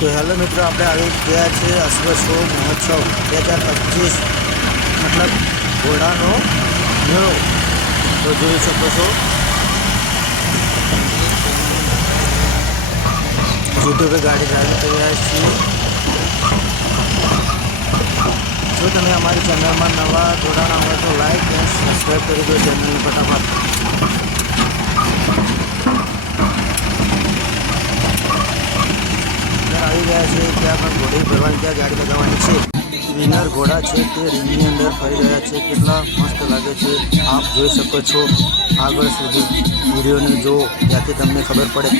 તો હેલો મિત્રો, આપણે આવી ગયા છે અશ્વ શો મહોત્સવ 2025 મતલબ ઘોડાનો મેળો। તો જોઈ શકો છો યુટ્યુબે ગાડી ડ્રાઇવિંગ કરી રહ્યા છીએ। જો તમે અમારી ચેનલમાં નવા જોડાણા હોય તો લાઈક અને સબસ્ક્રાઈબ કરી દો ચેનલને ફટાફટ। આવી ગયા છે ત્યાં પણ ઘોડી ભરવાની ત્યાં ગાડી લગાવવાની છે। વિનર ઘોડા છે તે રીંગની અંદર ફરી રહ્યા છે, કેટલા મસ્ત લાગે છે આપ જોઈ શકો છો। આગળ સુધી વિડીયોને જો ત્યાંથી તમને ખબર પડે।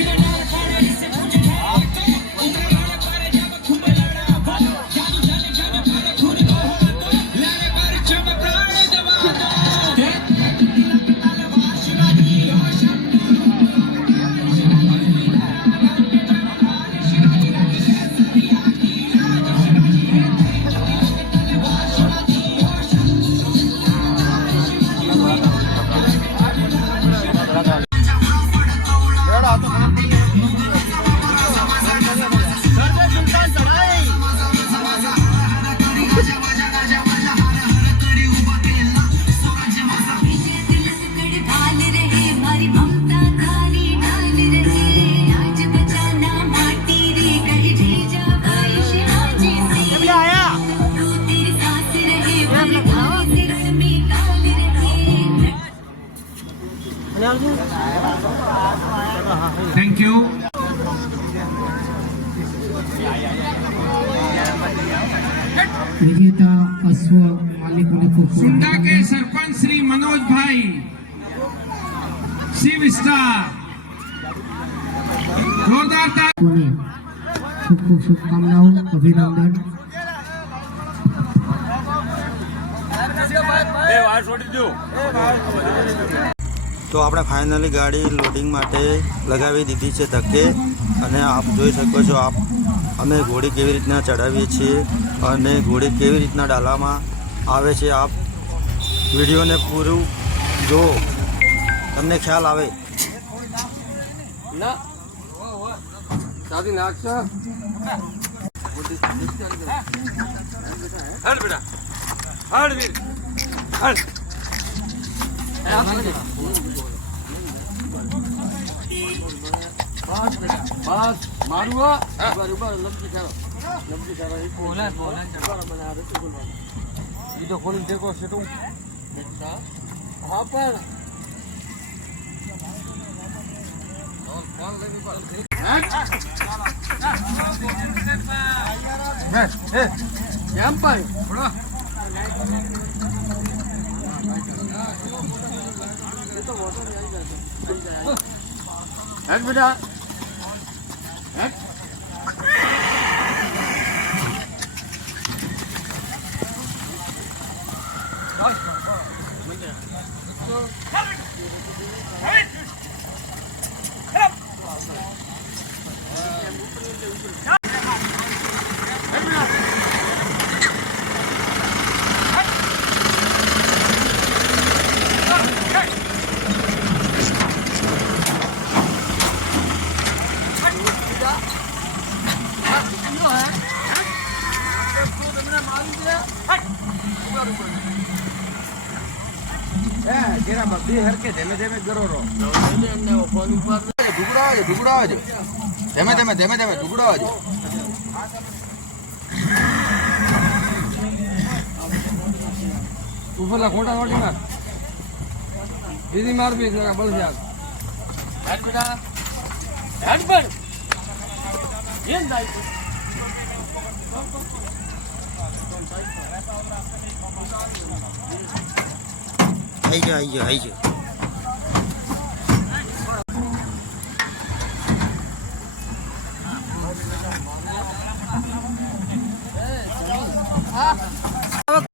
Thank you. विजेता अश्व मालिकों ने सुंडा के सरपंच श्री मनोज भाई शिव स्टार जोरदार खूब खूब शुभकामनाओं, अभिनंदन। તો આપણે ફાઇનલી ગાડી લોડિંગ માટે લગાવી દીધી છે ધક્કે, અને આપ જોઈ શકો છો અમે ઘોડી કેવી રીતના ચડાવીએ છીએ અને ઘોડી કેવી રીતના ડાલામાં આવે છે। આપ વિડીયોને પૂરું જો તમને ખ્યાલ આવે। बस मारू तो खोल देखो सेटू। हाँ पर बेटा हरके धीमे धीमे करो रो ढुकड़ो धीमे धीमे धीमे धीमे ढुकड़ो ऊपर खोटा नोटी मार दीदी मार भी बल से हट बेटा हट पर ये आई जा